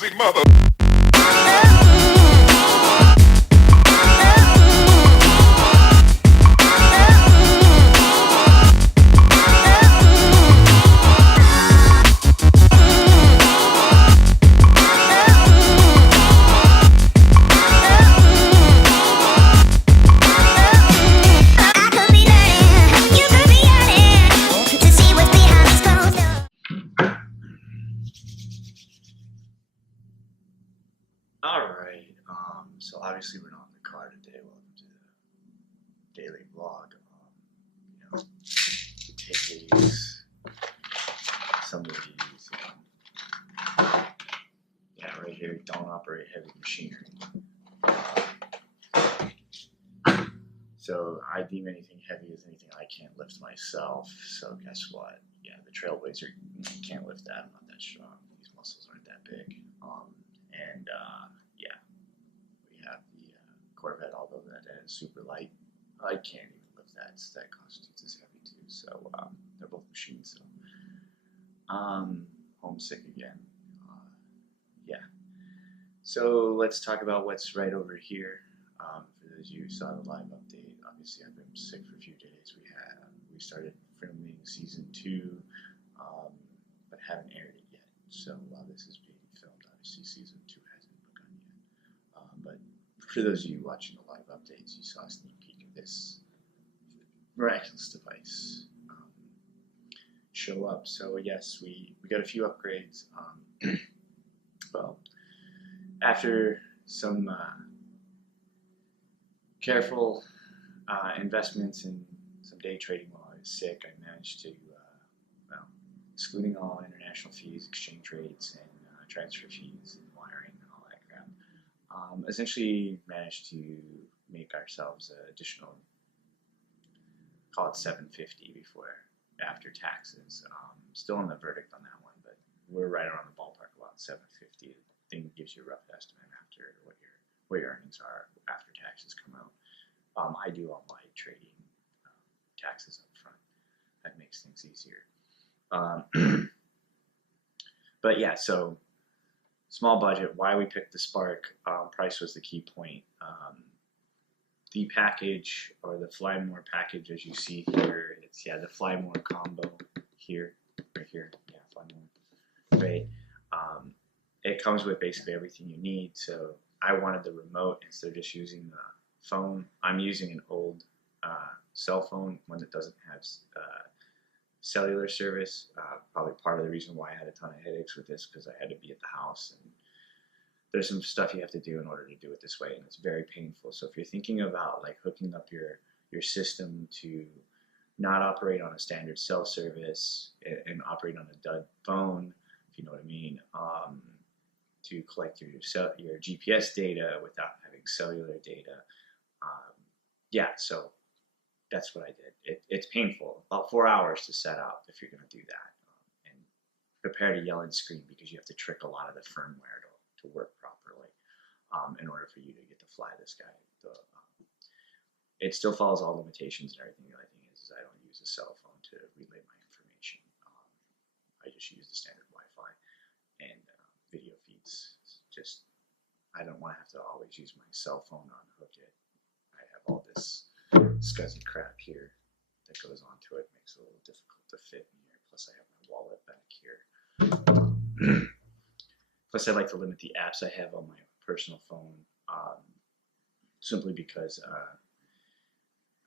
crazy mother. Alright, so obviously we're not in the car today. Welcome to the daily vlog. Today's, some of these, yeah, right here, don't operate heavy machinery. So I deem anything heavy as anything I can't lift myself. So guess what? Yeah, the Trailblazer can't lift that. I'm not that strong. These muscles aren't that big. Yeah, we have the Corvette, although that is super light. I can't even lift that. That constitutes as heavy too. So they're both machines. So homesick again. Yeah. So let's talk about what's right over here. For those of you who saw the live update, obviously I've been sick for a few days. We started filming season 2, but haven't aired it yet. So while this is being filmed, obviously season 2 hasn't begun yet. But for those of you watching the live updates, you saw a sneak peek of this miraculous device show up. So yes, we got a few upgrades. Well, after some careful investments in some day trading while I was sick, I managed to, well, excluding all international fees, exchange rates, and transfer fees, and wiring, and all that crap, essentially managed to make ourselves an additional, call it $750 after taxes. Still on the verdict on that one, but we're right around the ballpark, about $750. I think it gives you a rough estimate after what your earnings are after taxes come out. I do all my trading taxes up front. That makes things easier. But yeah, so small budget. Why we picked the Spark? Price was the key point. The package, or the Fly More package, as you see here, it's the Fly More combo here, right here. Yeah, Fly More. Right. It comes with basically everything you need. So I wanted the remote instead of just using the phone. I'm using an old cell phone, one that doesn't have cellular service. Probably part of the reason why I had a ton of headaches with this, because I had to be at the house, and there's some stuff you have to do in order to do it this way, and it's very painful. So if you're thinking about like hooking up your system to not operate on a standard cell service and operate on a dud phone, if you know what I mean, to collect your GPS data without having cellular data. Yeah, so that's what I did. It's painful, about 4 hours to set up if you're going to do that, and prepare to yell and scream because you have to trick a lot of the firmware to work properly in order for you to get to fly this guy. It still follows all limitations and everything. The only thing is I don't use a cell phone to relay my information. I just use the standard Wi-Fi and video feeds. Just, I don't want to have to always use my cell phone to unhook it. I have all this scuzzy crap here that goes onto it. Makes it a little difficult to fit in here. Plus I have my wallet back here. Plus I like to limit the apps I have on my personal phone, simply because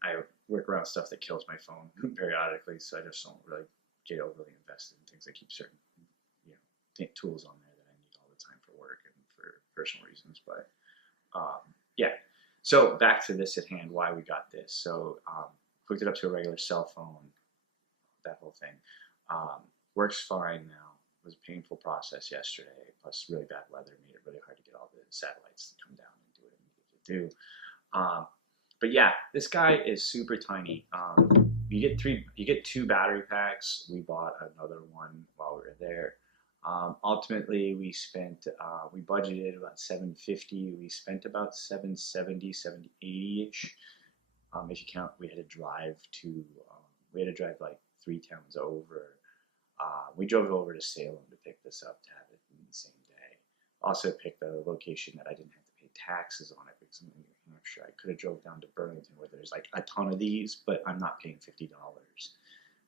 I work around stuff that kills my phone periodically, so I just don't really get overly invested in things. I keep certain tools on there that I need all the time for work and for personal reasons. But yeah, so back to this at hand, why we got this. So hooked it up to a regular cell phone, that whole thing. Works fine now. It was a painful process yesterday, plus really bad weather made it really hard to get all the satellites to come down and do what it needed to do. But yeah, this guy is super tiny. You get 2 battery packs. We bought another one while we were there. Ultimately, we budgeted about $750. We spent about $770, $780-ish. If you count, we had to drive like 3 towns over. We drove over to Salem to pick this up to have it in the same day. Also picked a location that I didn't have to pay taxes on it, because I'm in New Hampshire. I could have drove down to Burlington where there's like a ton of these, but I'm not paying $50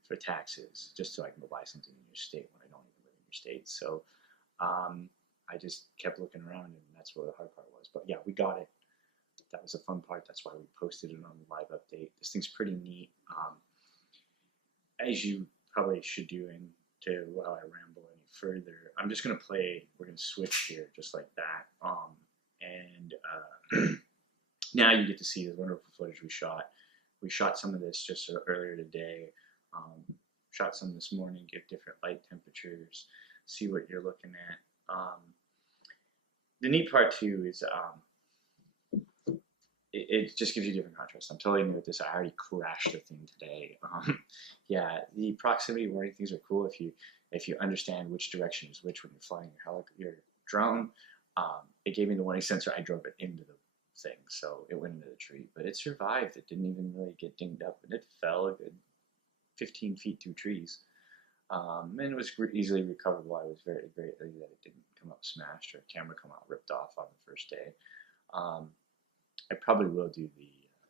for taxes just so I can go buy something in your state when I don't even live in your state. So I just kept looking around, and that's what the hard part was. But yeah, we got it. That was a fun part. That's why we posted it on the live update. This thing's pretty neat. As you probably should do, and to while I ramble any further, I'm just gonna play. We're gonna switch here just like that. Now you get to see the wonderful footage we shot. We shot some of this just earlier today. Shot some this morning. Get different light temperatures. See what you're looking at. The neat part too is it just gives you different contrast. I'm totally new with this. I already crashed the thing today. Yeah, the proximity warning things are cool if you understand which direction is which when you're flying your drone. It gave me the warning sensor. I drove it into the thing, so it went into the tree, but it survived. It didn't even really get dinged up, and it fell a good 15 feet through trees. And it was easily recoverable. I was very grateful that it didn't come up smashed or camera come out ripped off on the first day. I probably will do the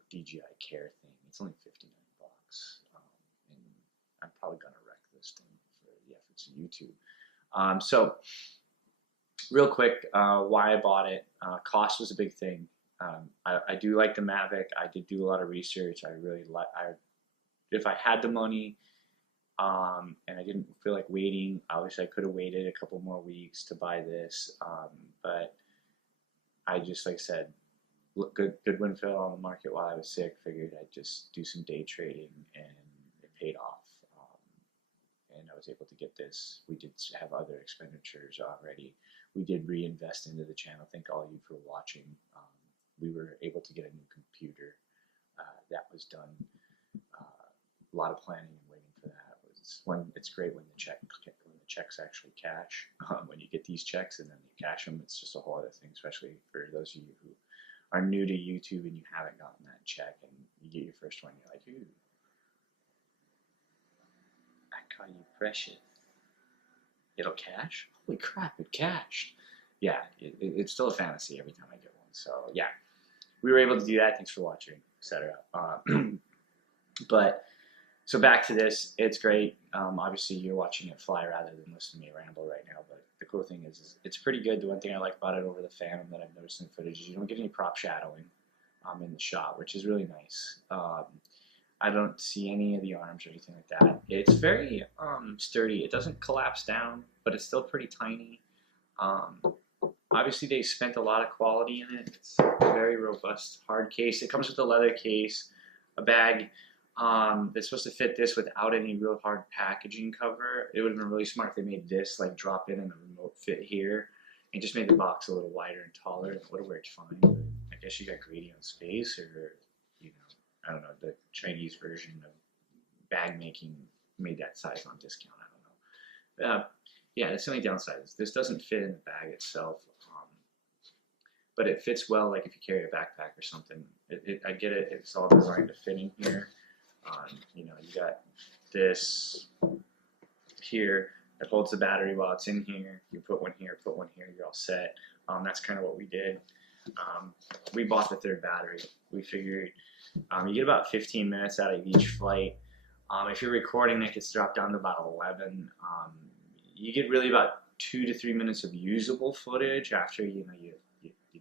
DJI Care thing. It's only $59, and I'm probably gonna wreck this thing for the efforts of YouTube. So, real quick, why I bought it. Cost was a big thing. I do like the Mavic. I did do a lot of research. I really like. If I had the money, and I didn't feel like waiting, I wish I could have waited a couple more weeks to buy this. But I just, like I said, good wind fell on the market while I was sick. Figured I'd just do some day trading, and it paid off. And I was able to get this. We did have other expenditures already. We did reinvest into the channel. Thank all of you for watching. We were able to get a new computer. That was done. A lot of planning and waiting for that. It's great when the checks actually cash. When you get these checks and then you cash them, it's just a whole other thing. Especially for those of you who are new to YouTube and you haven't gotten that check, and you get your first one, you're like, ooh, I call you precious. It'll cash? Holy crap, it cashed. Yeah, it's still a fantasy every time I get one. So yeah, we were able to do that. Thanks for watching, etc. But so back to this, it's great. Obviously, you're watching it fly rather than listening to me ramble right now. But the cool thing is it's pretty good. The one thing I like about it over the Phantom that I've noticed in footage is you don't get any prop shadowing in the shot, which is really nice. I don't see any of the arms or anything like that. It's very sturdy. It doesn't collapse down, but it's still pretty tiny. Obviously, they spent a lot of quality in it. It's a very robust, hard case. It comes with a leather case, a bag. That's supposed to fit this without any real hard packaging cover. It would have been really smart if they made this like drop in and the remote fit here, and just made the box a little wider and taller. It would have worked fine. But I guess you got greedy on space, or I don't know, the Chinese version of bag making made that size on discount. I don't know. Yeah, that's the only downside. This doesn't fit in the bag itself, but it fits well. Like if you carry a backpack or something, I get it. It's all designed to fit in here. You got this here that holds the battery while it's in here. You put one here, you're all set. That's kind of what we did. We bought the third battery. We figured you get about 15 minutes out of each flight. If you're recording, that gets dropped down to about 11. You get really about 2 to 3 minutes of usable footage after you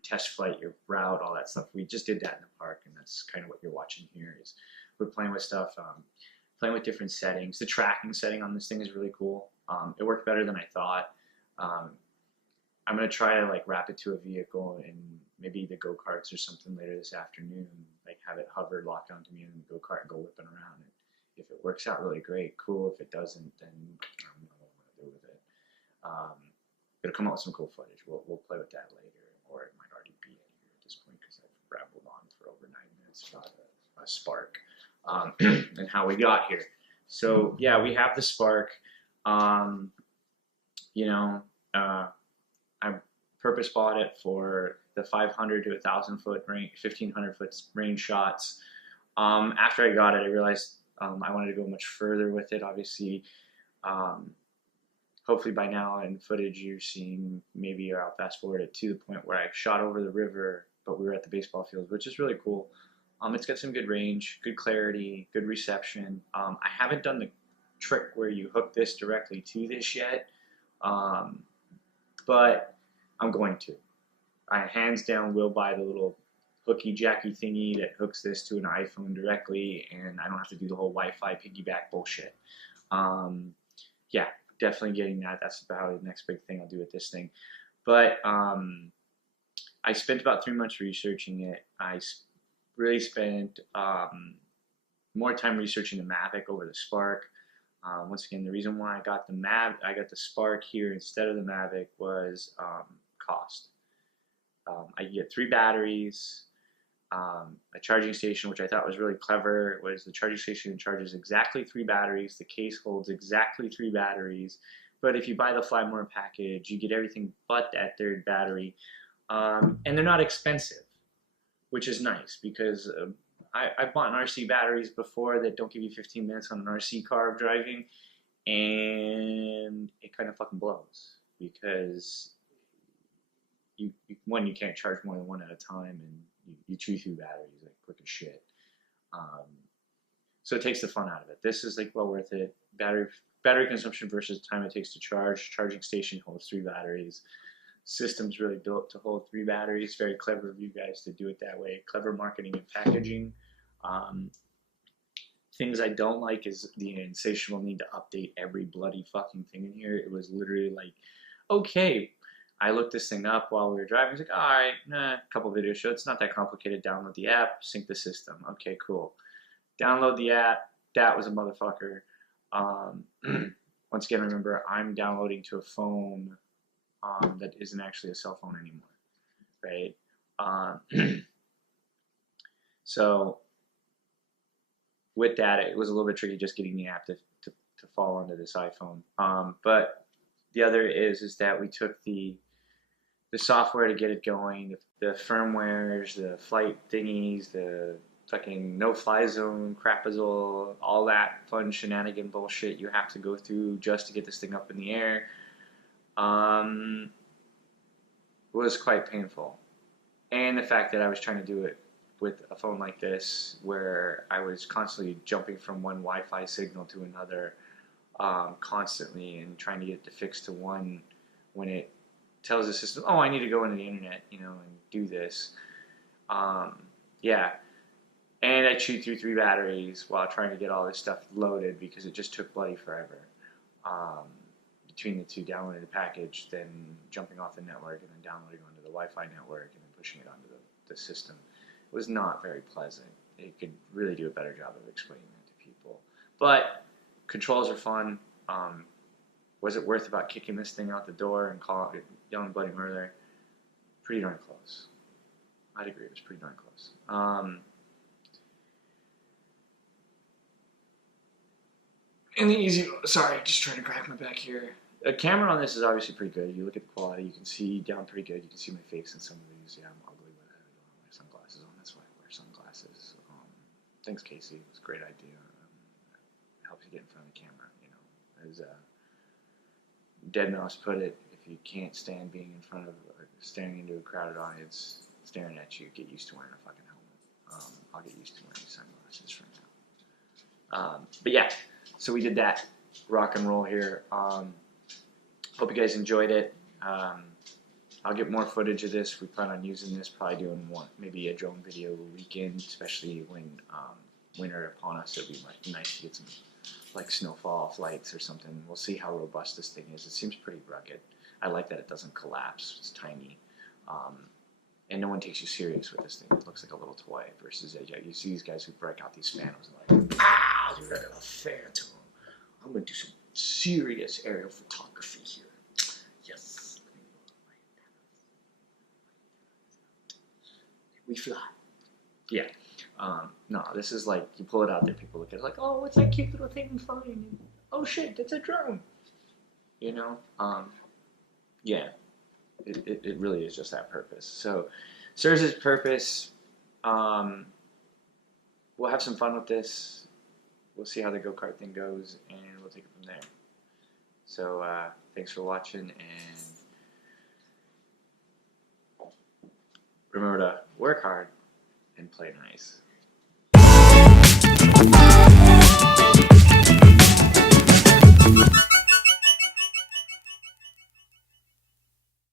test flight, your route, all that stuff. We just did that in the park, and that's kind of what you're watching here. Is we're playing with stuff, playing with different settings. The tracking setting on this thing is really cool. It worked better than I thought. I'm gonna try to like wrap it to a vehicle and maybe the go-karts or something later this afternoon. Like have it hover, lock onto me, and the go-kart and go whipping around. And if it works out really great, cool. If it doesn't, then I don't know what I'm gonna do with it. It'll come out with some cool footage. We'll play with that later, or it might already be in here at this point because I've rambled on for over 9 minutes about a Spark and how we got here. So yeah, we have the Spark. I purpose bought it for the 500 to 1,000 foot range, 1,500 foot range shots. After I got it, I realized I wanted to go much further with it. Obviously, hopefully by now in footage you're seeing, maybe I'll fast forward it to the point where I shot over the river, but we were at the baseball field, which is really cool. It's got some good range, good clarity, good reception. I haven't done the trick where you hook this directly to this yet, but I'm going to. I hands down will buy the little hooky jacky thingy that hooks this to an iPhone directly, and I don't have to do the whole Wi-Fi piggyback bullshit. Yeah, definitely getting that. That's about the next big thing I'll do with this thing. But I spent about 3 months researching it. I really spent more time researching the Mavic over the Spark. Once again, the reason why I got the Spark here instead of the Mavic was cost. I get 3 batteries, a charging station, which I thought was really clever. Was the charging station charges exactly 3 batteries. The case holds exactly 3 batteries. But if you buy the Flymore package, you get everything but that 3rd battery, and they're not expensive, which is nice because I bought an RC batteries before that don't give you 15 minutes on an RC car of driving, and it kind of fucking blows because you can't charge more than one at a time, and you chew through batteries like quick as shit. So it takes the fun out of it. This is like well worth it. Battery consumption versus time it takes to charge. Charging station holds 3 batteries. System's really built to hold 3 batteries. Very clever of you guys to do it that way. Clever marketing and packaging. Things I don't like is the insatiable need to update every bloody fucking thing in here. It was literally like, okay, I looked this thing up while we were driving. I was like, all right, a couple videos show. It's not that complicated. Download the app, sync the system. Okay, cool. Download the app. That was a motherfucker. Once again, remember, I'm downloading to a phone that isn't actually a cell phone anymore, right? So with that, it was a little bit tricky just getting the app to fall onto this iPhone. But the other is that we took the software to get it going, the firmwares, the flight thingies, the fucking no-fly zone, crapazole, all that fun shenanigan bullshit you have to go through just to get this thing up in the air. Was quite painful. And the fact that I was trying to do it with a phone like this, where I was constantly jumping from one Wi-Fi signal to another, constantly, and trying to get it to fix to one when it tells the system, oh, I need to go into the internet, and do this. Yeah. And I chewed through 3 batteries while trying to get all this stuff loaded because it just took bloody forever. Between the 2, downloading the package, then jumping off the network, and then downloading onto the Wi-Fi network, and then pushing it onto the system. It was not very pleasant. It could really do a better job of explaining that to people. But controls are fun. Was it worth about kicking this thing out the door and yelling bloody murder? Pretty darn close. I'd agree, it was pretty darn close. And the sorry, just trying to crack my back here. The camera on this is obviously pretty good. You look at the quality, you can see down pretty good. You can see my face in some of these. Yeah, I'm ugly with it. I don't have my sunglasses on. That's why I wear sunglasses. Thanks, Casey. It was a great idea. It helps you get in front of the camera. As Dead Mouse put it, if you can't stand being in front of or staring into a crowded audience staring at you, get used to wearing a fucking helmet. I'll get used to wearing sunglasses for now. But yeah. So we did that rock and roll here. Hope you guys enjoyed it. I'll get more footage of this. We plan on using this, probably doing maybe a drone video weekend, especially when winter upon us. It'd be nice to get some like snowfall flights or something. We'll see how robust this thing is. It seems pretty rugged. I like that it doesn't collapse. It's tiny. And no one takes you serious with this thing. It looks like a little toy versus you see these guys who break out these phantoms and like, you're a phantom. I'm going to do some serious aerial photography here. Yes. We fly. Yeah. No, this is like, you pull it out there, people look at it like, oh, what's that cute little thing flying? Oh shit, that's a drone. Yeah. It really is just that purpose. So, serves its purpose. We'll have some fun with this. We'll see how the go-kart thing goes, and we'll take it from there. So thanks for watching, and remember to work hard and play nice.